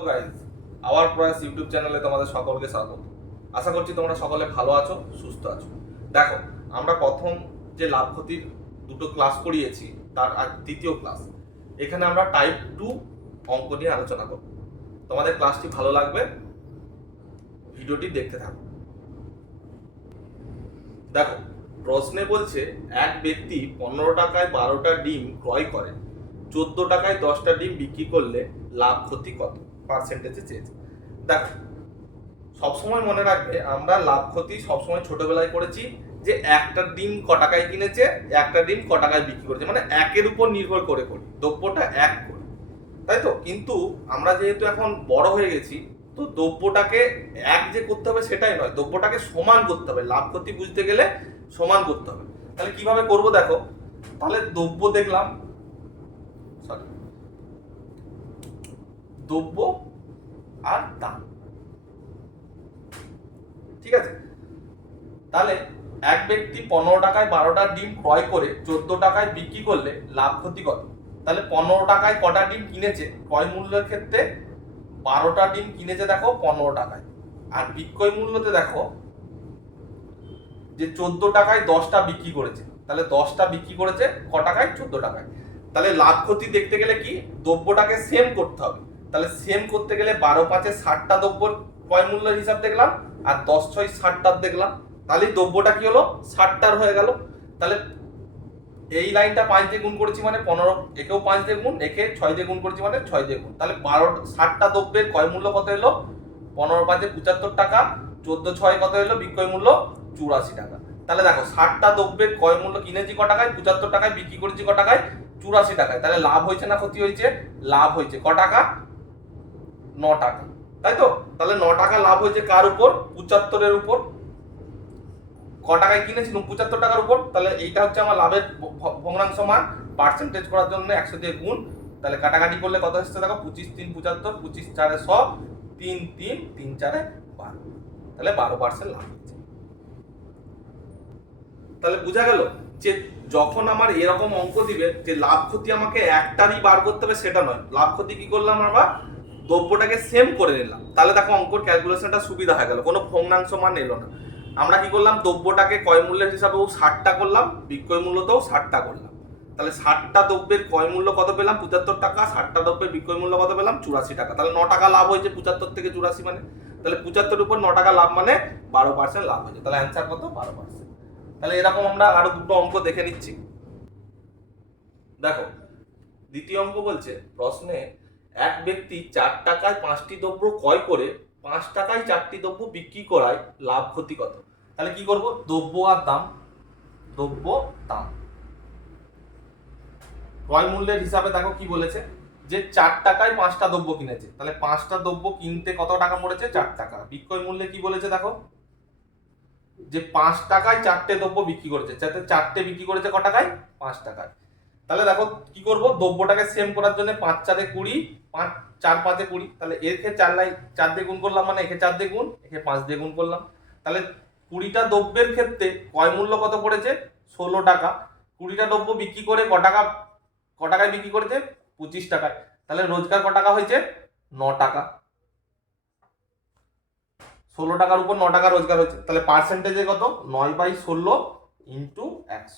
তো guys, hour প্রয়াস YouTube চ্যানেলে তোমাদের সকলকে স্বাগত। আশা করছি তোমরা সকলে ভালো আছো, সুস্থ আছো। দেখো, আমরা প্রথম যে লাভ ক্ষতির দুটো ক্লাস করিয়েছি, তার আজ তৃতীয় ক্লাস। এখানে আমরা টাইপ 2 অঙ্ক নিয়ে আলোচনা করব। তোমাদের ক্লাসটি ভালো লাগবে, ভিডিওটি দেখতে থাকো। দেখো, প্রশ্নে বলছে এক ব্যক্তি 15 টাকায় 12টা ডিম ক্রয় করে, 14 টাকায় 10টা ডিম বিক্রি করলে লাভ ক্ষতি কত পার্সেন্টেজে চেয়েছে। দেখো, সবসময় মনে রাখবে, আমরা লাভ ক্ষতি সবসময় ছোটবেলায় করেছি যে একটা ডিম ক টাকায় কিনেছে, একটা ডিম ক টাকায় বিক্রি করেছে, মানে একের উপর নির্ভর করে করি, দ্রব্যটা এক করে, তাই তো। কিন্তু আমরা যেহেতু এখন বড় হয়ে গেছি, তো দ্রব্যটাকে এক যে করতে হবে সেটাই নয়, দ্রব্যটাকে সমান করতে হবে। লাভ ক্ষতি বুঝতে গেলে সমান করতে হবে। তাহলে কিভাবে করব দেখো। তাহলে দ্রব্য দেখলাম, সরি, দ্রব্য আর দাম, ঠিক আছে। তাহলে এক ব্যক্তি 15 টাকায় 12টা ডিম ক্রয় করে 14 টাকায় বিক্রি করলে লাভ ক্ষতি কত। তাহলে 15 টাকায় কটা ডিম কিনেছে, ক্রয় মূল্যের ক্ষেত্রে 12টা ডিম কিনেছে দেখো 15 টাকায়, আর বিক্রয় মূল্যতে দেখো যে 14 টাকায় 10টা বিক্রি করেছে। তাহলে 10টা বিক্রি করেছে ক টাকায়, 14 টাকায়। তাহলে লাভ ক্ষতি দেখতে গেলে কি, দ্রব্যটাকে সেম করতে হবে। তাহলে সেম করতে গেলে 12 5-এ 60টা দ্রব্যর ক্রয় মূল্যের হিসাব দেখলাম, আর 10 6 60টার দেখলাম। তাহলে দ্রব্যটা কি হলো, 60টার হয়ে গেল। তাহলে এই লাইনটা 5 দিয়ে গুণ করেছি মানে 15, একেও 5 দিয়ে গুণ, একে 6 দিয়ে গুণ করেছি মানে 6 দিয়ে গুণ। তাহলে 60টা দ্রব্যের ক্রয় মূল্য কত এলো, 15 5-এ 75 টাকা, 14 6 কত এলো, বিক্রয় মূল্য 84 টাকা। তাহলে দেখো, 60টা দ্রব্যের ক্রয় মূল্য কিনেছি ক টাকায়, 75 টাকায়, বিক্রি করেছি ক টাকায়, 84 টাকায়। তাহলে লাভ হয়েছে না ক্ষতি হয়েছে? লাভ হয়েছে। ক টাকা? 9 টাকা, তাই তো। তাহলে 9 টাকা লাভ হয়েছে কার উপর? 75-এর উপর। ক টাকায় কিনেছিলাম, 75 টাকার উপর। তাহলে এইটা হচ্ছে আমার লাভের ভগ্নাংশ মান। পার্সেন্টেজ করার জন্য 100 দিয়ে গুণ। তাহলে কাটাকাটি করলে কত হচ্ছে দেখো, 25 3 75, 25 4 100, 3 3 3 4 12। তাহলে 12% লাভ হচ্ছে। তাহলে বোঝা গেল যে যখন আমার এরকম অঙ্ক দিবে যে লাভ ক্ষতি আমাকে একটারই বার করতে হবে সেটা নয়। লাভ ক্ষতি কি করলাম, আমরা দ্রব্যটাকে সেম করে নিলাম। তাহলে দেখো, অঙ্কর ক্যালকুলেশনটা সুবিধা হয়ে গেল, কোনো ভগ্নাংশ মান এলো না। আমরা কি করলাম, দ্রব্যটাকে ক্রয় মূল্যের হিসাবেও 60টা করলাম, বিক্রয় মূল্যতেও 60টা করলাম। তাহলে 60টা দ্রব্যের ক্রয় মূল্য কত পেলাম, 75 টাকা। 60টা দ্রব্যের বিক্রয় মূল্য কত পেলাম, 84 টাকা। তাহলে 9 টাকা লাভ হয়েছে 75 থেকে 84 মানে। তাহলে 75-এর উপর 9 টাকা লাভ মানে 12% লাভ হয়েছে। তাহলে অ্যান্সার কত, 12%। তাহলে এরকম আমরা আরো দুটো অঙ্ক দেখে নিচ্ছি। দেখো, দ্বিতীয় অঙ্ক বলছে, প্রশ্নে এক ব্যক্তি 4 টাকায় 5টি দ্রব্য ক্রয় করে 5 টাকায় 4টি দ্রব্য বিক্রি করায় লাভ ক্ষতি কত। তাহলে কি করব, দ্রব্য আর দাম, দ্রব্য দাম। ক্রয় মূল্যের হিসাবে দেখো কি বলেছে, যে 4 টাকায় 5টা দ্রব্য কিনেছে। তাহলে 5টা দ্রব্য কিনতে কত টাকা পড়েছে, 4 টাকা। বিক্রয় মূল্যে কি বলেছে দেখো, যে 5 টাকায় 4টে দ্রব্য বিক্রি করেছে। যাতে 4টে বিক্রি করেছে ক টাকায়, 5 টাকায়। তাহলে দেখো কি করব, দ্রব্যটাকে সেম করার জন্য 5 4-এ 20, 5 4 5-এ 20। তাহলে একে 4 দিয়ে গুণ করলাম মানে একে 4 দিয়ে গুণ, একে 5 দিয়ে গুণ করলাম। তাহলে 20টা দ্রব্যের ক্ষেত্রে ক্রয় মূল্য কত পড়েছে, 16 টাকা। 20টা দ্রব্য বিক্রি করে ক টাকায় বিক্রি করেছে, 25 টাকায়। তাহলে রোজগার ক টাকা হয়েছে, 9 টাকা। 16 টাকার উপর 9 টাকা রোজগার হচ্ছে। তাহলে পার্সেন্টেজে কত, 9/16 ইন্টু 100,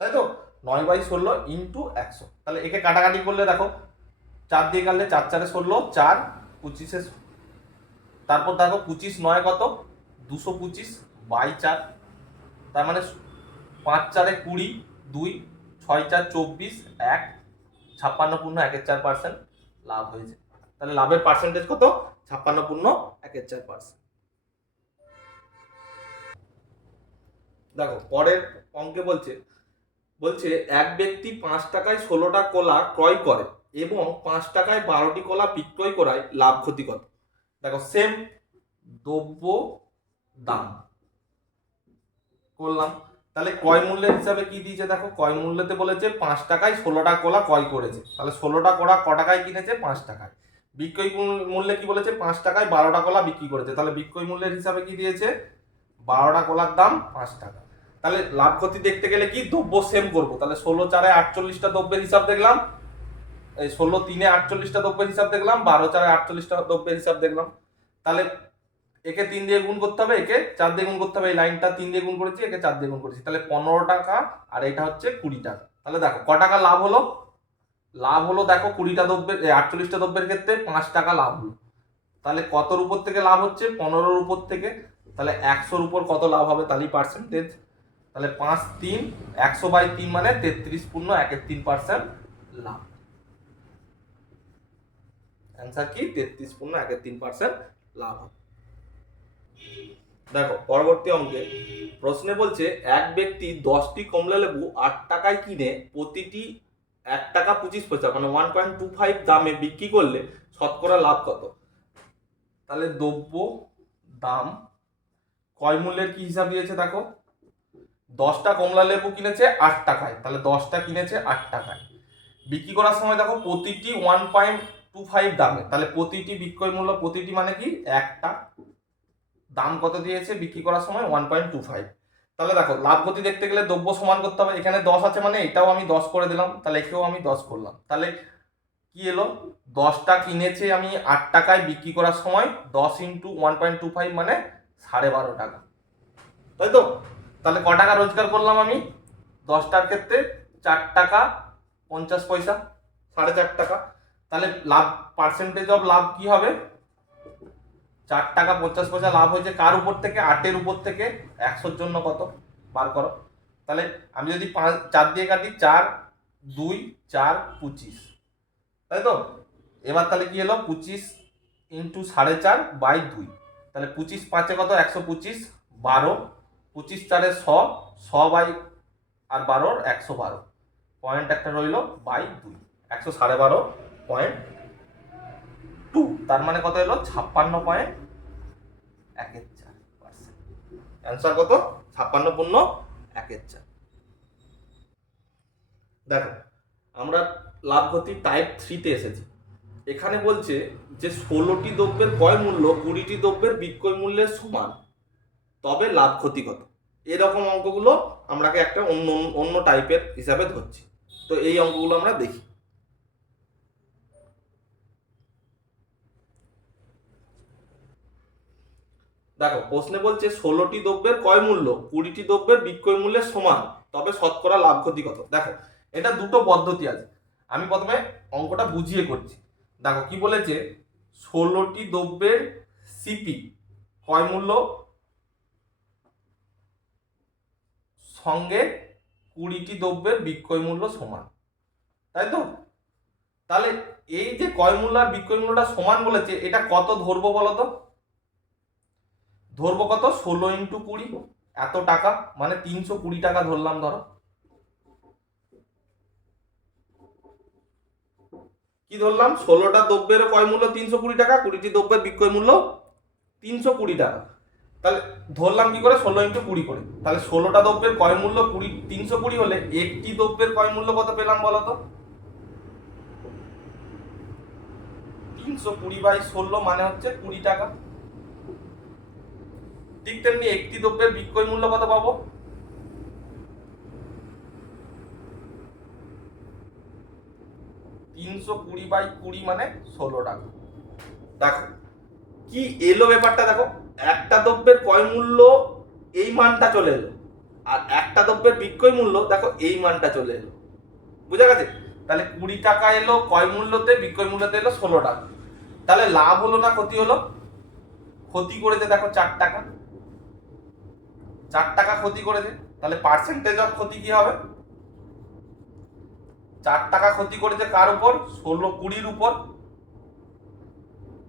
তাই তো। 9/16 ইন্টু 100। তাহলে একে কাটাকাটি করলে দেখো, 4 দিয়ে কাটলে 4 4-এ 16, 4 25-এ, তারপর দেখো 25 9 কত, 225/4। তার মানে 5 4-এ 20, 2 6 4 24, 1 56.14% লাভ হয়েছে। তাহলে লাভের পার্সেন্টেজ কত, 56.14%। দেখো, পরের অঙ্কে বলছে, এক ব্যক্তি 5 টাকায় 16টা কলা ক্রয় করে এবং 5 টাকায় 12টি কলা বিক্রয় করায় লাভ ক্ষতি কত। দেখো, সেম দ্রব্য দাম করলাম। তাহলে ক্রয় মূল্যের হিসাবে কি দিয়েছে দেখো, ক্রয় মূল্যতে বলেছে 5 টাকায় 16টা কলা ক্রয় করেছে। তাহলে 16টা কলা ক টাকায় কিনেছে, 5 টাকায়। বিক্রয় মূল্যে কি বলেছে, 5 টাকায় 12টা কলা বিক্রি করেছে। তাহলে বিক্রয় মূল্যের হিসাবে কি দিয়েছে, 12টা কলার দাম 5 টাকা। তাহলে লাভ ক্ষতি দেখতে গেলে কি, দ্রব্য সেম করবো। তাহলে 16 4-এ 48টা দ্রব্যের হিসাব দেখলাম, এই 16 3 48টা দ্রব্যের হিসাব দেখলাম, 12 4 48টা দ্রব্যের হিসাব দেখলাম। তাহলে একে 3 দিয়ে গুণ করতে হবে, একে 4 দিয়ে গুণ করতে হবে। এই লাইনটা 3 দিয়ে গুণ করেছি, একে 4 দিয়ে গুণ করেছি, তাহলে 15 টাকা আর এটা হচ্ছে 20 টাকা। তাহলে দেখো ক টাকা লাভ হলো, দেখো 20টা দ্রব্যের 48টা দ্রব্যের ক্ষেত্রে 5 টাকা লাভ হলো। তাহলে কতর উপর থেকে লাভ হচ্ছে? 15-র উপর থেকে। তাহলে 100-র উপর কত লাভ হবে তাহলেই পার্সেন্টেজ। তাহলে 5 3 100/3 মানে 33.13% লাভ। অ্যান্সার কি? 33.13% লাভ হবে। দেখো পরবর্তী অঙ্কে প্রশ্নে বলছে এক ব্যক্তি 10টি কমলা লেবু 8 টাকায় কিনে প্রতিটি 1 টাকা 25 পয়সা মানে 1.25 দামে বিক্রি করলে শতকরা লাভ কত? তাহলে দ্রব্য দাম ক্রয় মূল্যের কি হিসাব দিয়েছে দেখো, 10টা কমলা লেবু কিনেছে 8 টাকায়, তাহলে 10টা কিনেছে 8 টাকায়। বিক্রি করার সময় দেখো প্রতিটি 1.25 দামে, তাহলে প্রতিটি বিক্রয় মূল্য, প্রতিটি মানে কি একটা, দাম কত দিয়েছে বিক্রি করার সময়? 1.25। তাহলে দেখো লাভ ক্ষতি দেখতে গেলে দ্রব্য সমান করতে হবে। এখানে 10 আছে মানে এটাও আমি 10 করে দিলাম, তাহলে একেও আমি 10 করলাম। তাহলে কি এলো? 10টা কিনেছে আমি 8 টাকায়, বিক্রি করার সময় 10 × 1.25 মানে 12.5 টাকা, তাই তো? তাহলে ক টাকা রোজগার করলাম আমি? 10টার ক্ষেত্রে 4 টাকা 50 পয়সা, 4.5 টাকা। তাহলে লাভ, পার্সেন্টেজ অফ লাভ কি হবে? 4 টাকা 50 পয়সা লাভ হয়েছে কার উপর থেকে? 8-এর উপর থেকে। 100-র জন্য কত বার করো। তাহলে আমি যদি 4 দিয়ে কাটি, 4 2 4 25, তাই তো? এবার তাহলে কি এলো? 25 × 4.5/2, তাহলে 25 5 কত? 125, 12, 25 4 100, 100/12 112, পয়েন্ট একটা রইল /2, 112.2, তার মানে কত এলো? 56.14%। অ্যান্সার কত? 56.14। দেখো আমরা লাভ ক্ষতি টাইপ 3-তে এসেছি। এখানে বলছে যে 16টি দ্রব্যের ক্রয় মূল্য 20টি দ্রব্যের বিক্রয় মূল্যের সমান, তবে লাভ ক্ষতি কত? এরকম অঙ্কগুলো আমরাকে একটা অন্য টাইপের হিসাবে ধরছি। তো এই অঙ্কগুলো আমরা দেখি। দেখো প্রশ্নে বলছে 16টি দ্রব্যের ক্রয় মূল্য 20টি দ্রব্যের বিক্রয় মূল্যের সমান, তবে শতকরা লাভ ক্ষতি কত? দেখো এটা দুটো পদ্ধতি আছে, আমি প্রথমে অঙ্কটা বুঝিয়ে করছি। দেখো কি বলেছে, 16টি দ্রব্যের সিপি ক্রয় মূল্য সঙ্গে 20টি দ্রব্যের বিক্রয় মূল্য সমান, তাই তো? তাহলে এই যে ক্রয় মূল্য আর বিক্রয় মূল্যটা সমান বলেছে, এটা কত ধরবো বলতো? ধরবো কত? 16 × 20, এত টাকা মানে 320 টাকা ধরলাম। ধরো কি ধরলাম? 16টা দ্রব্যের ক্রয় মূল্য 320 টাকা, 20টি দ্রব্যের বিক্রয় মূল্য 320 টাকা। তাহলে ধরলাম কি করে? 16 × 20 করে। তাহলে 16টা দ্রব্যের ক্রয় মূল্য 320 হলে একটি দ্রব্যের ক্রয় মূল্য কত পেলাম বলতো? 320/16 মানে হচ্ছে 20 টাকা। ঠিক তেমনি একটি দ্রব্যের বিক্রয় মূল্য কত পাবো? 320/20 মানে 16 টাকা। দেখো কি এলো ব্যাপারটা, দেখো একটা দ্রব্যের ক্রয় মূল্য এই মানটা চলে এলো, আর একটা দ্রব্যের বিক্রয় মূল্য দেখো এই মানটা চলে এলো। বুঝা গেছে? তাহলে 20 টাকা এলো ক্রয় মূল্যতে, বিক্রয় মূল্যতে এলো 16 টাকা। তাহলে লাভ হলো না ক্ষতি হলো? ক্ষতি করেছে দেখো 4 টাকা, 4 টাকা ক্ষতি করেছে। তাহলে পার্সেন্টেজ অফ ক্ষতি কি হবে? 4 টাকা ক্ষতি করেছে কার উপর? 20-র উপর।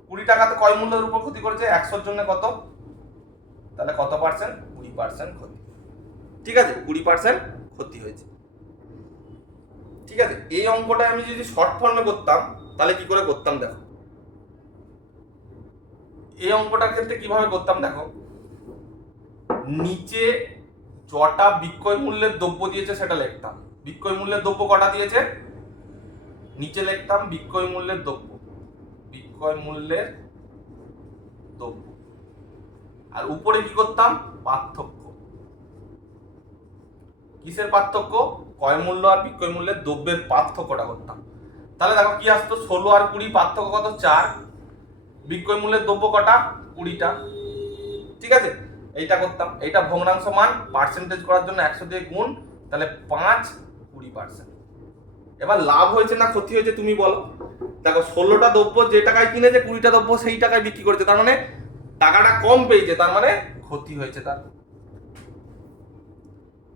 20 টাকাতে ক্রয় মূল্যের উপর ক্ষতি করেছে, 100-র জন্য কত? তাহলে কত পার্সেন্ট? 20% ক্ষতি। ঠিক আছে, 20% ক্ষতি হয়েছে। ঠিক আছে, এই অঙ্কটা আমি যদি শর্ট ফর্মে করতাম তাহলে কি করে করতাম দেখো। এই অঙ্কটার ক্ষেত্রে কিভাবে করতাম দেখো, নিচে যটা বিক্রয় মূল্যের দ্রব্য দিয়েছে সেটা লিখতাম। বিক্রয় মূল্যের দ্রব্য কটা দিয়েছে? নিচে লিখতাম বিক্রয় মূল্যের দ্রব্য, বিক্রয় মূল্যের দ্রব্য, আর উপরে কি করতাম? পার্থক্য। কিসের পার্থক্য? ক্রয় মূল্য আর বিক্রয় মূল্যের দ্রব্যের পার্থক্যটা করতাম। তাহলে দেখো কি আসতো, 16 আর 20 পার্থক্য কত, 4। বিক্রয় মূল্যের দ্রব্য কটা, 20টা। ঠিক আছে, এইটা করতাম। এইটা ভগ্নাংশ মান পার্সেন্টেজ করার জন্য 100 দিয়ে গুণ, তাহলে 5 20%। এবার লাভ হয়েছে না ক্ষতি হয়েছে তুমি বলো। দেখো 16টা দ্রব্য যে টাকায় কিনেছে, 20টা দ্রব্য সেই টাকায় বিক্রি করেছে, তার মানে টাকাটা কম পেয়েছে, তার মানে ক্ষতি হয়েছে, তার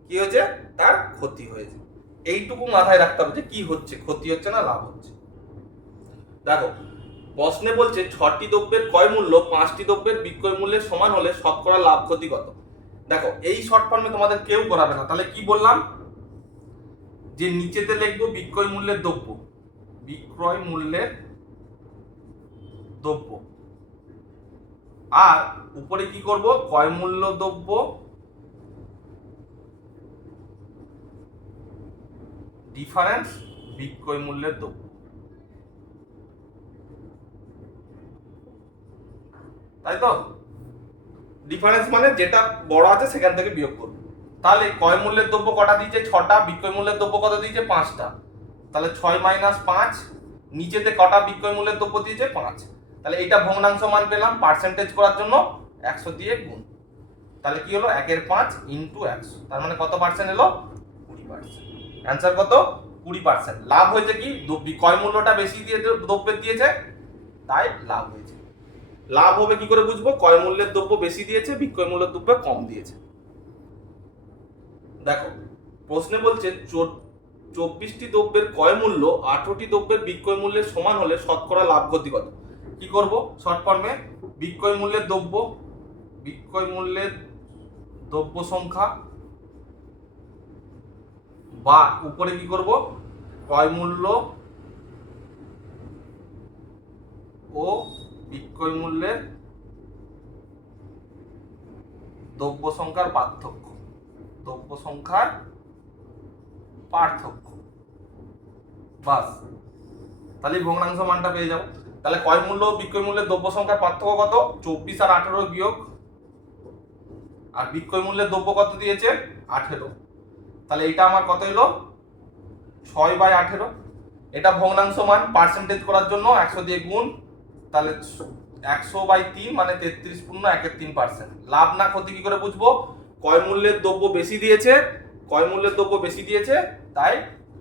কি হয়েছে, তার ক্ষতি হয়েছে। এইটুকু মাথায় রাখতে হবে যে কি হচ্ছে, ক্ষতি হচ্ছে না লাভ হচ্ছে। দেখো প্রশ্নে বলছে 6টি দ্রব্যের ক্রয় মূল্য 5টি দ্রব্যের বিক্রয় মূল্যের সমান হলে শতকরা লাভ ক্ষতি কত। দেখো এই শর্ট ফর্মে তোমাদের কেউ করাবে না, তাহলে কি বললাম যে নিচেতে লিখবো বিক্রয় মূল্যের দ্রব্য, বিক্রয় মূল্যের দ্রব্য, আর উপরে কি করব, ক্রয় মূল্য দ্রব্য ডিফারেন্স বিক্রয় মূল্যের দ্রব্য। তাই তো, ডিফারেন্স মানে যেটা বড় আছে সেখান থেকে বিয়োগ করব। তাহলে ক্রয় মূল্যের দ্রব্য কটা দিয়েছে, 6টা। বিক্রয় মূল্যের দ্রব্য কত দিয়েছে, 5টা। তাহলে 6 - 5, নিচেতে কটা বিক্রয় মূল্যের দ্রব্য দিয়েছে, 5। তাহলে এটা ভগ্নাংশ মান পেলাম, পার্সেন্টেজ করার জন্য 100 দিয়ে গুণ। তাহলে কি হলো, 1/5 × 100, তার মানে কত পার্সেন্ট এলো, 20%। অ্যান্সার কত, 20%। লাভ হয়েছে কি, ক্রয় মূল্যটা বেশি দিয়ে দ্রব্যের দিয়েছে, তাই লাভ হয়েছে। লাভ হবে কি করে বুঝবো, ক্রয় মূল্যের দ্রব্য বেশি দিয়েছে, বিক্রয় মূল্যের দ্রব্য কম দিয়েছে। দেখো প্রশ্নে বলছে 24টি দ্রব্যের ক্রয় মূল্য 18টি দ্রব্যের বিক্রয় মূল্যের সমান হলে শতকরা লাভ ক্ষতি কত। কি করব, শর্ট ফর্মে বিক্রয় মূল্যের দ্রব্য, বিক্রয় মূল্যের দ্রব্য সংখ্যা, বা উপরে কি করব, ক্রয় মূল্য ও বিক্রয় মূল্যের দ্রব্য সংখ্যার পার্থক্য, দ্রব্য সংখ্যার পার্থক্য, বাস। তাহলে ভগ্নাংশ মানটা পেয়ে যাবো। তাহলে ক্রয় মূল্য ও বিক্রয় মূল্যের দ্রব্য সংখ্যার পার্থক্য কত, 24 আর 18 বিয়োগ, আর বিক্রয় মূল্যের দ্রব্য কত দিয়েছে, 18। তাহলে এটা আমার কত এলো, 6/18। এটা ভগ্নাংশ মান, পার্সেন্টেজ করার জন্য 100 দিয়ে গুণ, তাহলে 100/3 মানে 33 পূর্ণ 1/3%। লাভ না ক্ষতি কি করে বুঝবো, ক্রয় মূল্যের দ্রব্য বেশি দিয়েছে, ক্রয় মূল্যের দ্রব্য বেশি দিয়েছে, তাই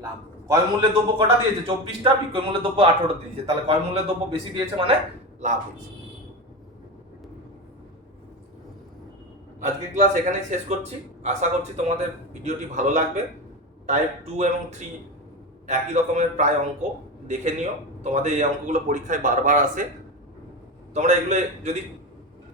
লাভ। ক্রয় মূল্যের দ্রব্য কটা দিয়েছে, 24টা, বিক্রয় মূল্যের দ্রব্য 18টা দিয়েছে, তাহলে ক্রয় মূল্যের দ্রব্য বেশি দিয়েছে মানে লাভ হয়েছে। আজকের ক্লাস এখানেই শেষ করছি। আশা করছি তোমাদের ভিডিওটি ভালো লাগবে। টাইপ 2 এবং 3 একই রকমের প্রায় অঙ্ক, দেখে নিও। তোমাদের এই অঙ্কগুলো পরীক্ষায় বারবার আসে, তোমরা এগুলো যদি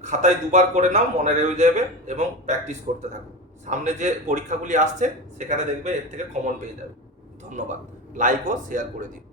খাতায় দুবার করে নাও মনে রয়ে যাবে এবং প্র্যাকটিস করতে থাকো। সামনে যে পরীক্ষাগুলি আসছে সেখানে দেখবে এর থেকে কমন পেয়ে যাবে। ধন্যবাদ, লাইক ও শেয়ার করে দিও।